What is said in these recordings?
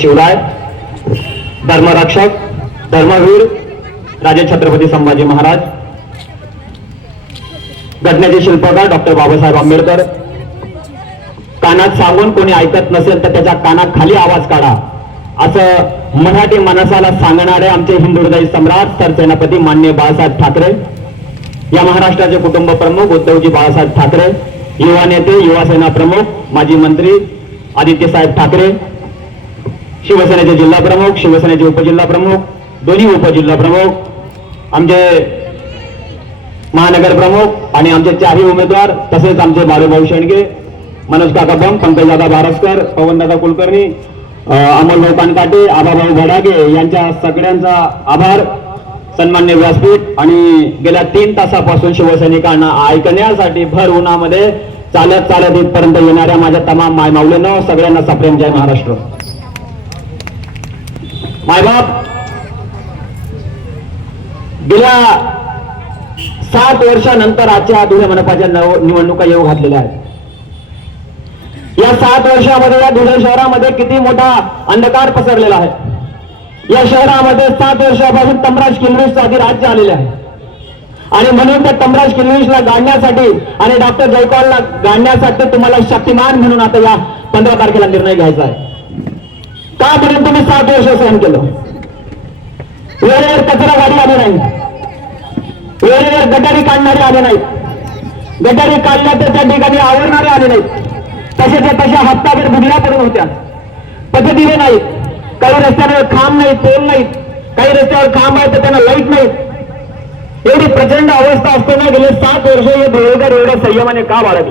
शिवराय, धर्मरक्षक, धर्मवीर राजे छत्रपती संभाजी महाराज, घटनेचे शिल्पकार डॉक्टर बाबासाहेब आंबेडकर. कानात सांगून कोणी ऐकत नसेल तर त्याच्या कानाखाली आवाज काढा, असं मराठी माणसाला सांगणारे आमचे हिंदू हृदय सम्राट सरसेनापती माननीय बाळासाहेब ठाकरे, या महाराष्ट्राचे कुटुंब प्रमुख उद्धवजी बाळासाहेब ठाकरे, युवा नेते, युवा सेना प्रमुख, माजी मंत्री आदित्य साहेब ठाकरे, शिवसेनेचे जिल्हा प्रमुख, शिवसेनेचे उपजिल्हा प्रमुख, दोन्ही उपजिल्हा प्रमुख, आमचे महानगर प्रमुख आणि आमचे चारही उमेदवार, तसेच आमचे बाळूभाऊ शेंडगे, मनोज काका बम, पंकजदादा बारसकर, पवनदादा कुलकर्णी, अमोलभाऊ कानकाटे, आबाभाऊ भडागे यांच्या सगळ्यांचा आभार. सन्मान्य व्यासपीठ आणि गेल्या 3 तासापासून शिवसैनिकांना ऐकण्यासाठी भर उन्हामध्ये चालत इथपर्यंत येणाऱ्या माझ्या तमाम मायमाऊलींनो सगळ्यांना सप्रेम जय महाराष्ट्र. मायबाप, गेल्या 7 वर्षानंतर आजच्या धुळे मनपाच्या निवडणुका येऊ घातलेल्या आहेत. या 7 वर्षामध्ये या धुळे शहरामध्ये किती मोठा अंधकार पसरलेला आहे. या शहरामध्ये 7 वर्षापासून तमराज किल्वीसचं अधिराज्य आलेले आहे आणि म्हणून त्या तमराज किल्वीसला गाडण्यासाठी आणि डॉक्टर जयकवालला गाडण्यासाठी तुम्हाला शक्तिमान म्हणून आता या 15 तारखेला निर्णय घ्यायचा आहे. का म्हणून तुम्ही 7 वर्ष सहन केलं. वेळेवर कचरा गाडी आली नाही, वेळेवर गटारी काढणारे आले नाहीत, गटारी काढल्या तर त्या ठिकाणी आवरणारे आले नाहीत, तशा हप्ताभर बुडल्या पडून होत्या, पद्धतीने नाहीत. काही रस्त्यावर खांब नाहीत, पोल नाहीत, काही रस्त्यावर खांब आहे तर त्यांना लाईट नाहीत. एवढी प्रचंड अवस्था असताना गेले 7 वर्ष हे धुळेकर एवढ्या संयमाने का बाळगले,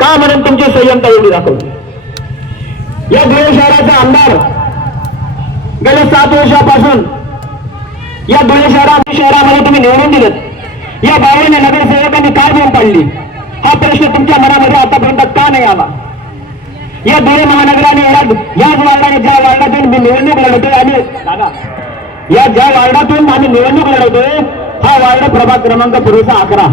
का म्हणून तुमची संयमता एवढी दाखवली. या धुळे शहराचा आमदार गेल्या 7 वर्षापासून या धुळे शहरामध्ये तुम्ही निवडून दिलेत. या बाळाने नगरसेवकांनी काय बोल पाडली हा प्रश्न तुमच्या मनामध्ये आतापर्यंत का नाही आला. या धुळे महानगराने याच वार्डाने ज्या वार्डातून मी निवडणूक लढवतोय आणि दादा या ज्या वार्डातून आम्ही निवडणूक लढवतोय हा वार्ड प्रभाग क्रमांक पुरेसा 11.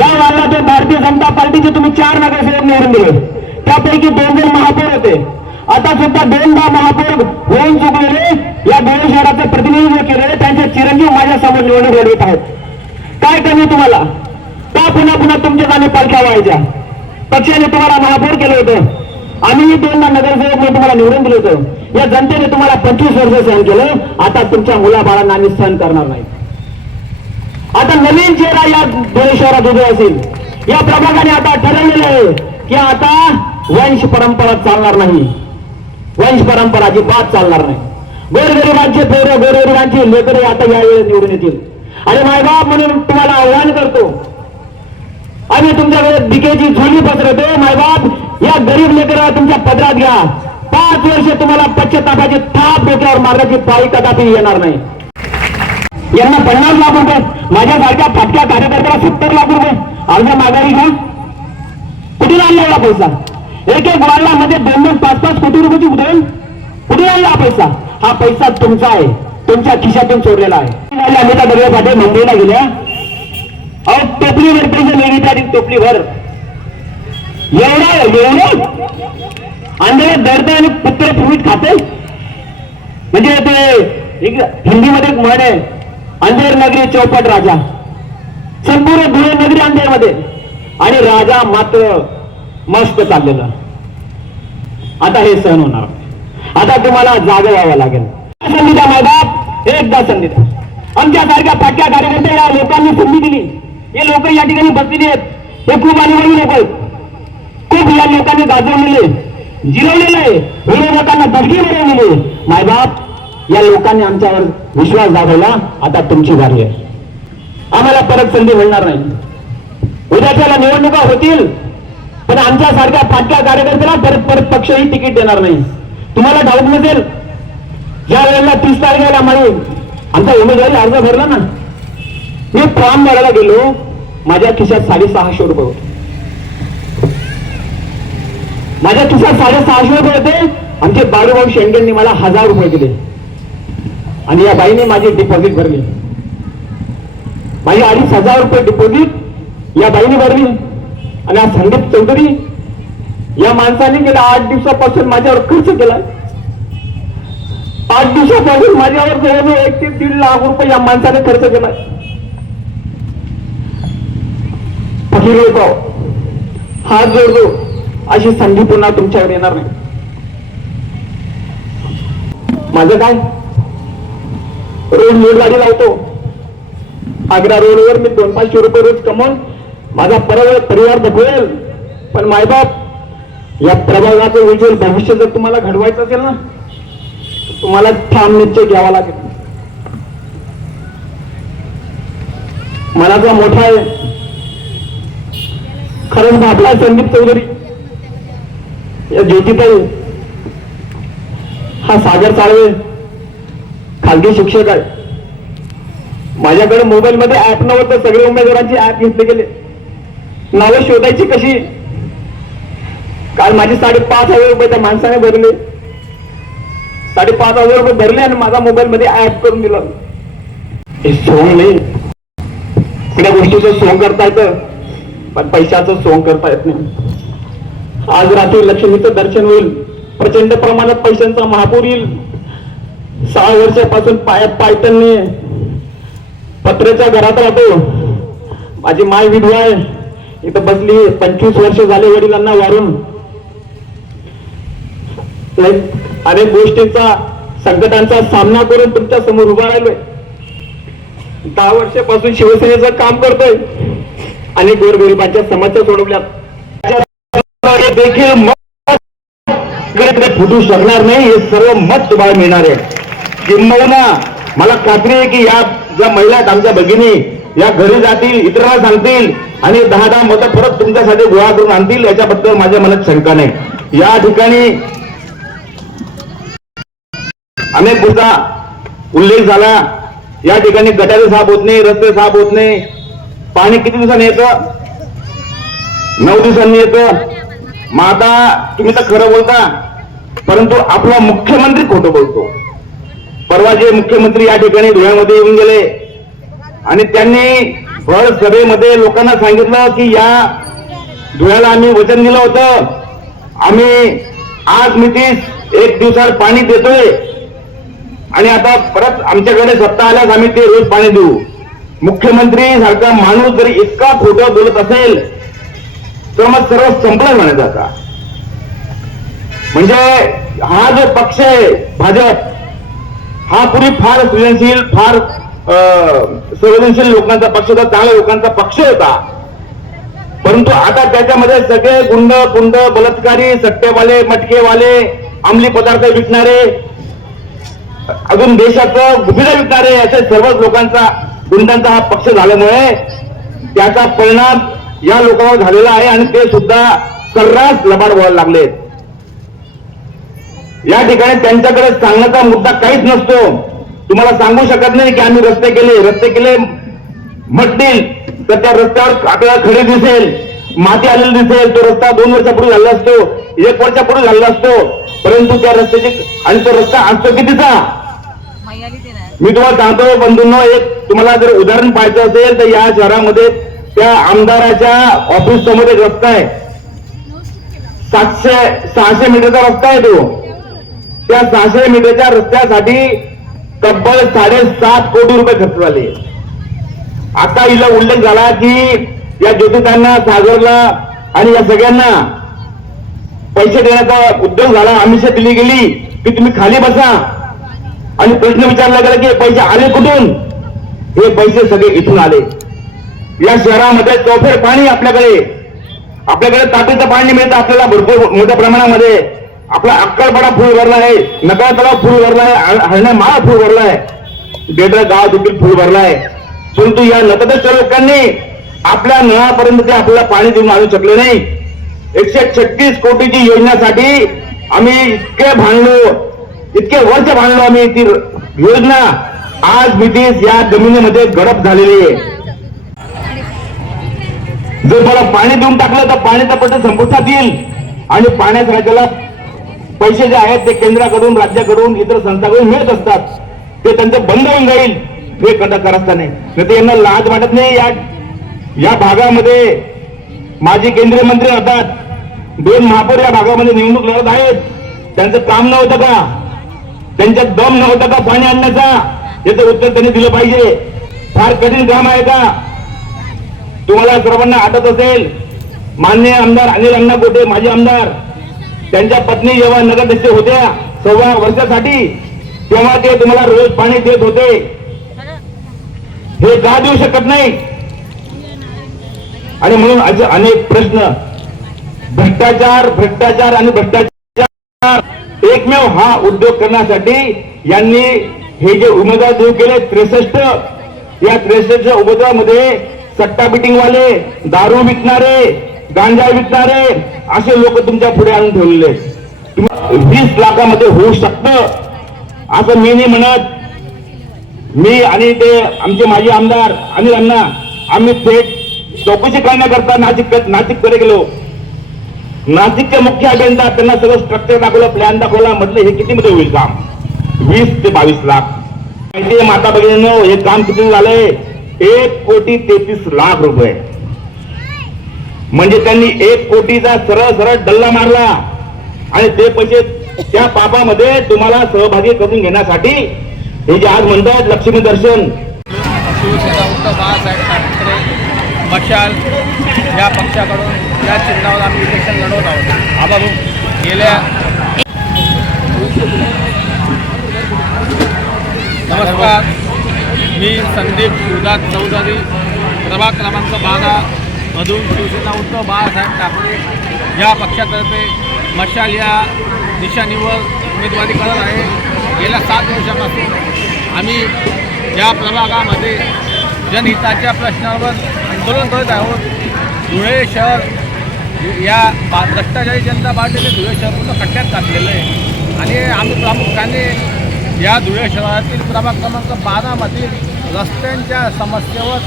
या वार्डातून भारतीय जनता पार्टीचे तुम्ही 4 नगरसेवक निवडून दिले, त्यापैकी 2 जण महापौर होते. आता सुद्धा 2दा महापौर होऊन चुकलेले या धुळे शहराचे प्रतिनिधित्व केलेले त्यांचे चिरंजीव माझ्या समोर निवडणूक लढवत आहेत. काय कमी तुम्हाला, का पुन्हा तुमच्या जाणे पालख्या व्हायच्या. पक्षाने तुम्हाला महापौर केलं होतं, आम्ही 2दा नगरसेवक म्हणून तुम्हाला निवडून दिलं होतं. या जनतेने तुम्हाला 25 वर्ष सहन केलं. आता तुमच्या मुलाबाळांना आम्ही सहन करणार नाही. आता नवीन चेहरा या धुळे शहरात उभे असेल. या प्रभागाने आता ठरवलेलं आहे की आता वंश परंपरा चालणार नाही, वंश परंपरा अजिबात चालणार नाही. गोरगरिबांचे पोरं, गोरगरिबांची लेकरे आता यावेळी निवडून येतील. आणि मायबाप म्हणून तुम्हाला आव्हान करतो, आम्ही तुमच्याकडे भिकेची झोळी पसरवतो. मायबाप या गरीब लेकराला तुमच्या पदरात घ्या. 5 वर्ष तुम्हाला पश्चातापाची थाप डोक्यावर मारण्याची पाळी कदापि येणार नाही. यांना 50 लाख रुपये, माझ्यासारख्या फाटक्या कार्यकर्त्याला 70 लाख रुपये अर्ज माघारी घ्या. कुठून आणला एवढा पैसा. एक वार्डामध्ये 2-2, 5-5 कोटी रुपयाची उधळण कुठून आणला हा पैसा. हा पैसा तुमचा आहे, तुमच्या खिशातून चोरलेला आहे. अमिता दर्यापाटे मुंबईला गेल्या, अहो टोपलीवर पैसे मिळते, टोपलीवर एवढं आंधळे दर्द आणि पुत्र पूर्वीत खाते. म्हणजे ते हिंदीमध्ये एक म्हण आहे, अंधेर नगरी चौपट राजा. संपूर्ण धुळे नगरी अंधेरमध्ये आणि राजा मात्र मस्त चाललेलं. आता हे सहन होणार. आता तुम्हाला जागे व्हावं लागेल. संधी द्या मायबाप, एकदा संधी द्या. आमच्यासारख्या फाटक्या कार्यकर्ते या लोकांनी संधी दिली. हे लोक या ठिकाणी बसलेली आहेत, हे खूप अनुभवी लोक आहेत. खूप या लोकांनी गाजवलेले, जिरवलेलं आहे, विरोधकांना दडकी मिळवलेली. मायबाप, या लोकांनी आमच्यावर विश्वास दाखवला. आता तुमची बारी आहे. आम्हाला परत संधी मिळणार नाही. उद्याच्याला निवडणुका होतील, पण आमच्यासारख्या फाटक्या कार्यकर्त्याला परत पक्षही तिकीट देणार नाही. तुम्हाला डाऊट नसेल, ज्या वेळेला 30 तारखेला आमचा उमेदवारी अर्ज भरला ना, मी फॉर्म भरायला गेलो, माझ्या खिशात 650 रुपये होते. माझ्या खिशात 650 रुपये होते. आमचे बाळूभाऊ शेंडेंनी मला 1000 रुपये दिले आणि या बाईने माझी डिपॉझिट भरली. माझी 2500 रुपये डिपॉझिट या बाईने भरली. आणि हा संदीप चौधरी या माणसाने गेल्या 8 दिवसापासून माझ्यावर खर्च केला. 8 दिवसापासून माझ्यावर जवळजवळ 1 ते 1.5 लाख रुपये या माणसाने खर्च केलाय. फकीर होतो, हात जोडतो, अशी संधी पुन्हा तुमच्यावर येणार नाही. माझं काय, रोज मोडगाडी लावतो. आग्रा रोडवर मी 200-500 रुपये रोज कमवून माझा परिवार बघवेल. पण मायबाप, या प्रभागाचं उज्ज्वल भविष्य जर तुम्हाला घडवायचं असेल ना, तुम्हाला ठाम निश्चय घ्यावा लागेल. मनाचा मोठा आहे, खरंच आपला संदीप चौधरी, या ज्योतिताई, हा सागर साळवे खाजगी शिक्षक आहे. माझ्याकडे मोबाईल मध्ये ऍप नव्हतं, सगळे उमेदवारांची ऍप घेतले गेले. नावं शोधायची कशी? काल माझी 5,500 रुपये त्या माणसाने भरले. 5,500 रुपये भरले आणि माझा मोबाईल मध्ये ऍप करून दिला. हे सोंग नाही, कुठल्या गोष्टीचं सोंग करता येतं, पण पैशाचं सोंग करता येत नाही. आज रात्री लक्ष्मीचं दर्शन होईल, प्रचंड प्रमाणात पैशांचा महापूर येईल. 6 वर्षापासून पायात पायटन नाही, पत्र्याच्या घरात राहतो. माझी माय विधवा आहे, इथं बसली. 25 वर्ष झाले वडिलांना वारून. अनेक गोष्टींचा, संकटांचा सामना करून तुमच्या समोर उभा राहिलोय. 10 वर्षापासून शिवसेनेचं काम करतोय आणि गोरगरिबांच्या समस्या सोडवल्यात. देखील फुटू शकणार नाही, हे सर्व मत तुम्हाला मिळणार आहे. किंबहुना मला खात्री आहे की या ज्या महिला आमच्या भगिनी या घरी जातील, इतरांना सांगतील आणि 10-10 मतं परत तुमच्यासाठी गोळा करून आणतील, याच्याबद्दल माझ्या मनात शंका नाही. या ठिकाणी अनेक गोष्टींचा उल्लेख झाला. या ठिकाणी गटारे साफ होत नाही, रस्ते साफ होत नाही. पाणी किती दिवसांनी येतं? 9 दिवसांनी येतं. मग आता तुम्ही तर खरं बोलता, परंतु आपला मुख्यमंत्री खोटं बोलतो. परवा जे मुख्यमंत्री या ठिकाणी धुळ्यामध्ये येऊन गेले आणि त्यांनी भर सभेमध्ये लोकांना सांगितलं की या धुळ्याला आम्ही वचन दिलं होतं, आम्ही आज मितीस 1 दिवसात पाणी देतोय आणि आता परत आमच्याकडे सत्ता आल्यास आम्ही ते रोज पाणी देऊ. मुख्यमंत्री सारखा माणूस जरी इतका खोटं बोलत असेल तर मग सर्व संपलं म्हणायचं का? म्हणजे हा जो पक्ष आहे भाजप, हा पूर्वी फार सृजनशील, फार संवेदनशील लोकांचा पक्ष होता, चांगल्या लोकांचा पक्ष होता. परंतु आता त्याच्यामध्ये सगळे गुंड पुंड, बलात्कारी, सट्टेवाले, मटकेवाले, अंमली पदार्थ विकणारे, अजून देशाचं गुपितं विकणारे, असे सर्वच लोकांचा, गुंडांचा हा पक्ष झाल्यामुळे त्याचा परिणाम या लोकांवर झालेला आहे आणि ते सुद्धा सर्रास लबाड व्हायला लागले. या ठिकाणी त्यांच्याकडे सांगण्याचा मुद्दा काहीच नसतो. तुम्हाला सांगू शकत नाही की आम्ही रस्ते केले म्हटतील तर त्या रस्त्यावर आपल्याला खडे दिसेल, माती आलेली दिसेल. तो रस्ता 2 वर्षापूर्वी झाला असतो, 1 वर्षापूर्वी झाला असतो, परंतु त्या रस्त्याची, आणि तो रस्ता असतो कितीचा मी तुम्हाला सांगतो बंधूंनो. एक तुम्हाला जर उदाहरण पाहायचं असेल तर या शहरामध्ये त्या आमदाराच्या ऑफिस समोर एक रस्ता आहे, 600 मीटरचा रस्ता आहे तो. त्या 600 मीटरच्या रस्त्यासाठी तब्बल 7.5 कोटी रुपये खर्च झाले. आता हिला उल्लेख झाला की या ज्योतितांना, सागरला आणि या सगळ्यांना पैसे देण्याचा उद्योग झाला, आमिष दिली गेली की तुम्ही खाली बसा आणि प्रश्न विचारला गेला की पैसे आले कुठून? हे पैसे सगळे इथून आले. या शहरामध्ये चौफेर पाणी आपल्याकडे तापीचं पाणी मिळतं आपल्याला भरपूर मोठ्या प्रमाणामध्ये. आपला अक्कलपाडा फुल भरला आहे, नकळा तलाव फुल भरला आहे, हरण्यामाळा फुल भरला आहे, डेडर गाव देखील फुल भरला आहे. परंतु या नतदृष्ट लोकांनी आपल्या नळापर्यंत ते आपल्याला पाणी देऊन आणू शकले नाही. 136 कोटीची योजनेसाठी आम्ही इतके वर्ष भांडलो आम्ही. ती योजना आज मितीस या जमिनीमध्ये गडप झालेली आहे. जर मला पाणी देऊन टाकलं तर पाण्याचा प्रश्न संपुष्टात येईल आणि पाण्याच्या पैसे जे आहेत ते केंद्राकडून, राज्याकडून, इतर संस्थांकडून मिळत असतात, ते त्यांचं बंद होऊन जाईल. हे कारस्थान आहे. नाही तर यांना लाज वाटत नाही. या भागामध्ये माजी केंद्रीय मंत्री राहतात, 2 महापौर या भागामध्ये निवडणूक लढत आहेत. त्यांचं काम नव्हतं का? त्यांच्यात दम नव्हता का पाणी आणण्याचा, याचं उत्तर त्यांनी दिलं पाहिजे. फार कठीण काम आहे का? तुम्हाला सर्वांना आठवत असेल, माननीय आमदार अनिल अण्णा गोटे माजी आमदार, त्यांच्या पत्नी जेव्हा नगराध्यक्ष होत्या 6 वर्षासाठी, तेव्हा ते तुम्हाला रोज पाणी देत होते. हे का देऊ शकत नाही? आणि म्हणून आज अनेक प्रश्न, भ्रष्टाचार भ्रष्टाचार आणि भ्रष्टाचार. एकमेव हा उद्योग करण्यासाठी यांनी हे जे उमेदवार देऊ केले 63, या 63 उमेदवारामध्ये सट्टा बिटिंग वाले, दारू विकणारे, गांजा विकणारे असे लोक तुमच्या पुढे आणून ठेवलेले. 20 लाखामध्ये होऊ शकतं असं मी नाही म्हणत. मी आणि ते आमचे माजी आमदार अनिल अण्णा, आम्ही थेट चौकशी करण्याकरता नाशिककडे गेलो. नाशिकचे मुख्य अभियंता, त्यांना सगळं स्ट्रक्चर दाखवलं, प्लॅन दाखवला. म्हटलं हे किती मध्ये होईल काम? 20 ते 22 लाख. माहितीये माता भगिनींनो, हे काम किती झालंय? 1,33,00,000 रुपये. म्हणजे त्यांनी 1 कोटीचा सरळ सरळ डल्ला मारला. आणि ते पैसे त्या पापामध्ये तुम्हाला सहभागी करून घेण्यासाठी हे जे आज म्हणतात लक्ष्मी दर्शन, शिवसेना उद्धव बाळासाहेब ठाकरे मशाल या पक्षाकडून या चिन्हावर आम्ही इलेक्शन लढवत आहोत. आम्हाला गेल्या नमस्कार, मी संदीप शिवदास चौधरी, प्रभाग क्रमांक 12 मधून शिवसेना उद्धव बाळासाहेब ठाकरे या पक्षातर्फे मशाल या निशाणीवर उमेदवारी करत आहे. गेल्या 7 वर्षापासून आम्ही या प्रभागामध्ये जनहिताच्या प्रश्नावर आंदोलन करत आहोत. धुळे शहर या भ्रष्टाचारी जनता पार्टीने धुळे शहर पूर्ण खड्ड्यात टाकलेलं आहे. आणि आम्ही प्रामुख्याने या धुळे शहरातील प्रभाग क्रमांक 12 मधील रस्त्यांच्या समस्येवर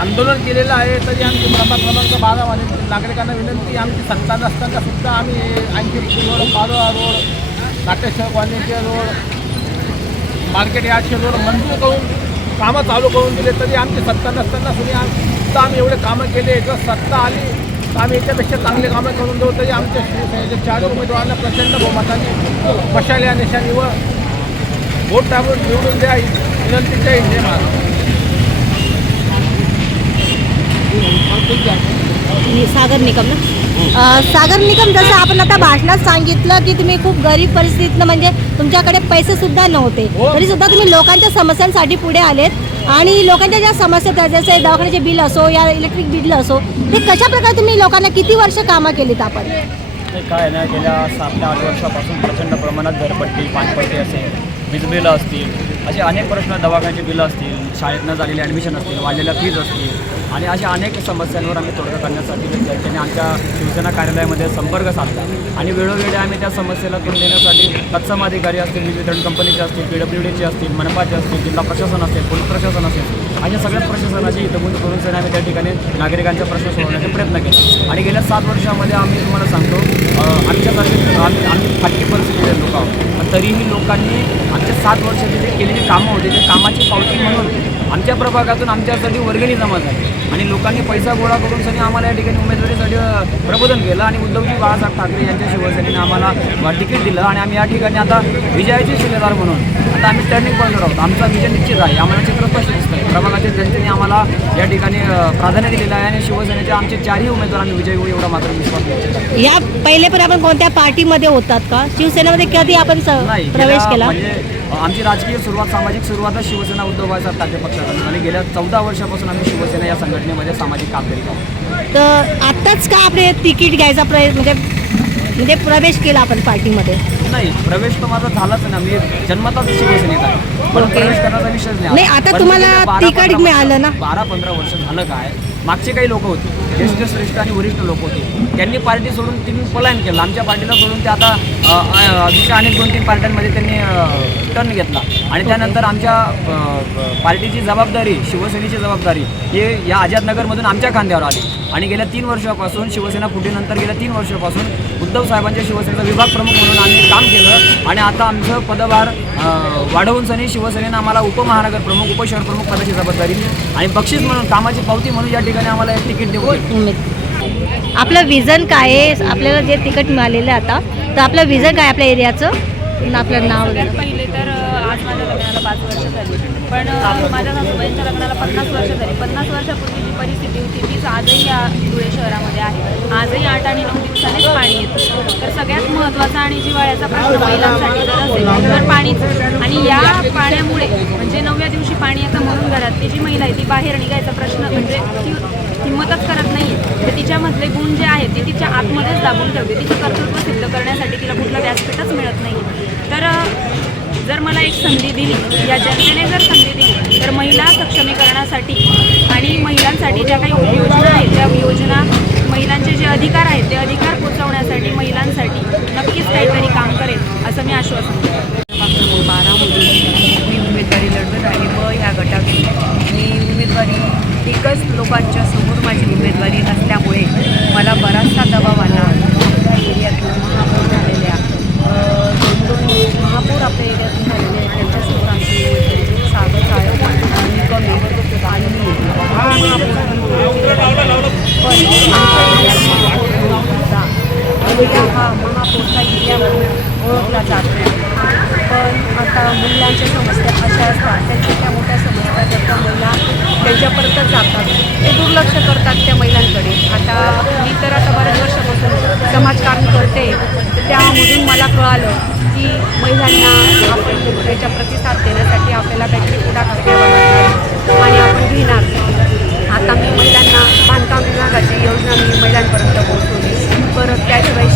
आंदोलन केलेलं आहे. तरी आमची प्रभाग क्रमांक 12 मधील नागरिकांना विनंती, आमची सत्ता नसताना सुद्धा आम्ही 80 रोड, पारोळा रोड, नाट्येश्वर कॉलनीचे रोड, मार्केट यार्डचे रोड मंजूर करून कामं चालू करून दिले. तरी आमची सत्ता नसताना सुद्धा आम्ही एवढे कामं केले. जर सत्ता आली तर आम्ही याच्यापेक्षा चांगले कामं करून देऊ. तरी आमच्या शिवसेनेच्या 4 उमेदवारांना प्रचंड बहुमताने मशाल या निशाणीवर वोट टाकून निवडून द्या विनंतीच्या जय महाराज. सागर निकम ना, सागर निकम, जसं आपण आता भाषणात सांगितलं की तुम्ही खूप गरीब परिस्थितीतनं, म्हणजे तुमच्याकडे पैसे सुद्धा नव्हते, तरी सुद्धा तुम्ही लोकांच्या समस्यांसाठी पुढे आलेत. आणि लोकांच्या ज्या समस्या आहेत, जसे दवाखान्याचे बिल असो या इलेक्ट्रिक बिल असो, ते कशा प्रकारे तुम्ही लोकांना किती वर्ष कामं केलीत आपण? ते काय नाही, गेल्या 7 ते 8 वर्षापासून प्रचंड प्रमाणात घरपट्टी, पाणपट्टी असेल, वीज बिलं असतील, असे अनेक प्रश्न, दवाखान्याची बिलं असतील, शाळेत न झालेले ॲडमिशन असतील, वाढलेल्या फीज असतील आणि अशा अनेक समस्यांवर आम्ही तोडगा काढण्यासाठी त्यांनी आमच्या शिवसेना कार्यालयामध्ये संपर्क साधला. आणि वेळोवेळी आम्ही त्या समस्येला तोंड देण्यासाठी तत्सम अधिकारी असतील, वीज वितरण कंपनीचे असतील, PWDचे असतील, मनपाचे असतील, जिल्हा प्रशासन असेल, पोलीस प्रशासन असेल, अशा सगळ्या प्रशासनाची हितगुंज करून सर आम्ही त्या ठिकाणी नागरिकांच्या प्रश्न सोडवण्याचा प्रयत्न केला. आणि गेल्या 7 वर्षामध्ये आम्ही तुम्हाला सांगतो, आमच्यासारखे आम्ही फाटकी परिस्थितीचे लोक आहोत, पण तरीही लोकांनी आमच्या 7 वर्षाची जे केलेली कामं होती ते कामाची पावती म्हणून आमच्या प्रभागातून आमच्यासाठी वर्गणी जमा झाली. आणि लोकांनी पैसा गोळा करून सनी आम्हाला या ठिकाणी उमेदवारीसाठी प्रबोधन केलं. आणि उद्धवजी बाळासाहेब ठाकरे यांच्या शिवसेनेने आम्हाला तिकीट दिलं. आणि आम्ही या ठिकाणी आता विजयाचे शिलेदार म्हणून आता आम्ही टर्निंग पॉईंटवर आहोत. आमचा विजय निश्चित आहे. आम्हाला चित्र स्पष्ट दिसतं आहे. प्रभागातील जनतेने आम्हाला या ठिकाणी प्राधान्य दिलेलं आहे. आणि शिवसेनेचे आमचे 4ही उमेदवार आम्ही विजयी होऊ एवढा मात्र विश्वास द्यायचा. या पहिले पण आपण कोणत्या पार्टीमध्ये होतात का? शिवसेनेमध्ये कधी आपण प्रवेश केला? म्हणजे आमची राजकीय सुरुवात, सामाजिक सुरुवातच शिवसेना उद्धव बाळासाहेब ठाकरे पक्षाकडून आणि गेल्या 14 वर्षापासून आम्ही शिवसेना या संघटनेमध्ये सामाजिक काम करीत आहोत. तर आत्ताच का आपले तिकीट घ्यायचा म्हणजे प्रवेश केला आपण पार्टीमध्ये? नाही, प्रवेश तर माझा झालाच ना. मी जन्मताच शिवसेनेत आहे, पण प्रवेश करण्याचा विषयच नाही. आता तुम्हाला तिकीट मिळालं ना. 12-15 वर्ष झालं काय, मागचे काही लोक होते, ज्येष्ठ श्रेष्ठ आणि वरिष्ठ लोक होते, त्यांनी पार्टी सोडून त्यांनी पलायन केलं. आमच्या पार्टीला सोडून ते आता दुसऱ्या अनेक 2-3 पार्ट्यांमध्ये त्यांनी टर्न घेतला. आणि त्यानंतर आमच्या पार्टीची जबाबदारी, शिवसेनेची जबाबदारी हे या आझादनगरमधून आमच्या खांद्यावर आली. आणि गेल्या 3 वर्षापासून शिवसेना फुटीनंतर गेल्या 3 वर्षापासून उद्धव साहेबांच्या शिवसेनेचा विभाग प्रमुख म्हणून आम्ही काम केलं. आणि आता आमचं पदभार वाढवून सनी शिवसेनेनं आम्हाला उपमहानगर प्रमुख, उपशहर प्रमुख पदाची जबाबदारी आणि बक्षीस म्हणून, कामाची पावती म्हणून या ठिकाणी आम्हाला एक तिकीट देऊ. आपलं विजन काय आहे? आपल्याला जे तिकीट मिळालेलं आता, तर आपलं विजन काय आपल्या एरियाचं? आपलं नाव सगळ्यात वगैरे. पहिले तर आज माझ्या लग्नाला 5 वर्ष झाली, पण माझ्या सासूबाईंच्या लग्नाला 50 वर्ष झाली. 50 वर्षापूर्वी जी परिस्थिती होती तीच आजही या धुळे शहरामध्ये आहे. आजही 8 आणि 9 दिवसानेच पाणी येतं. तर सगळ्यात महत्त्वाचा आणि जिव्हाळ्याचा प्रश्न महिलांसाठी जर असेल तर पाणीच. आणि या पाण्यामुळे म्हणजे 9व्या दिवशी पाणी येतं म्हणून घरातली जी महिला आहे ती बाहेर निघायचा प्रश्न म्हणजे ती हिंमतच करत नाही. तर तिच्यामधले गुण जे आहेत ते तिच्या आतमध्येच दाबून ठेवते. तिचं कर्तृत्व सिद्ध करण्यासाठी तिला कुठलं व्यासपीठच मिळत नाही. तर जर मला एक संधी दिली, या जनतेने जर संधी दिली, तर महिला सक्षमीकरणासाठी आणि महिलांसाठी ज्या काही योजना आहेत त्या योजना, महिलांचे जे अधिकार आहेत ते अधिकार पोचवण्यासाठी महिलांसाठी नक्कीच काहीतरी काम करेल असं मी आश्वासन देते. 12मधून मी उमेदवारी लढवत आहे व ह्या गटातून मी उमेदवारी एकच लोकांच्या समोर माझी उमेदवारी असल्यामुळे मला बराचसा दबाव आला. आपल्या एरियातून महापौर झालेल्या 2 महापौर आपल्या एरियातून झालेले आहेत, त्यांच्यासमोर आमची उमेदवारी सागर साहेब निकम आणि मी पण आमच्या एरियात महापौर होता. एरिया हा महापौरचा एरिया म्हणून ओळखला जातो. पण आता महिलांच्या समस्या अशा असतात, त्यांच्या त्या मोठ्या समस्या जर त्या महिला त्यांच्यापर्यंत जातात, ते दुर्लक्ष करतात त्या महिलांकडे. आता मी तर आता बऱ्याच वर्षापासून समाजकारण करते, तर त्यामधून मला कळालं की महिलांना आपण त्याच्या प्रतिसाद देण्यासाठी आपल्याला काहीतरी पुढाकार घ्यावा लागणार आणि आपण घेणार. आता मी महिलांना बांधकाम विभागाची योजना मी महिलांपर्यंत पोहोचवली. परत त्याशिवाय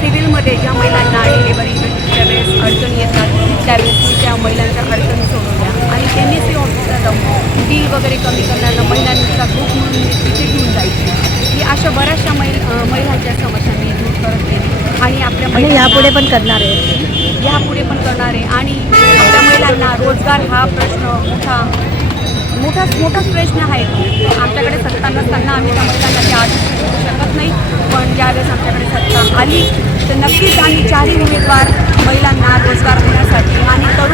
सिव्हिलमध्ये ज्या महिलांना डिलिव्हरीच्या वेळेस अडचणी येतात त्यावेळेस मी त्या महिलांच्या अडचणी सोडवल्या आणि त्यांनी सी ऑफिसला जाऊन बिल वगैरे कमी करण्यानं महिलांचा ग्रुप म्हणून मी तिथे घेऊन जायची. की अशा बऱ्याचशा महिलांच्या समस्या मी दूर करत गेली आणि आपल्या आणि यापुढे पण करणार आहे. यापुढे पण करणार आहे. आणि आपल्या महिलांना रोजगार हा प्रश्न मोठाच प्रश्न आहे. आमच्याकडे सत्ता नसताना आम्ही त्या महिलांना त्या आधी करू शकत नाही, पण ज्यावेळेस आमच्याकडे सत्ता आली तर नक्कीच आम्ही 4ही उमेदवार महिलांना रोजगार देण्यासाठी आणि तरुण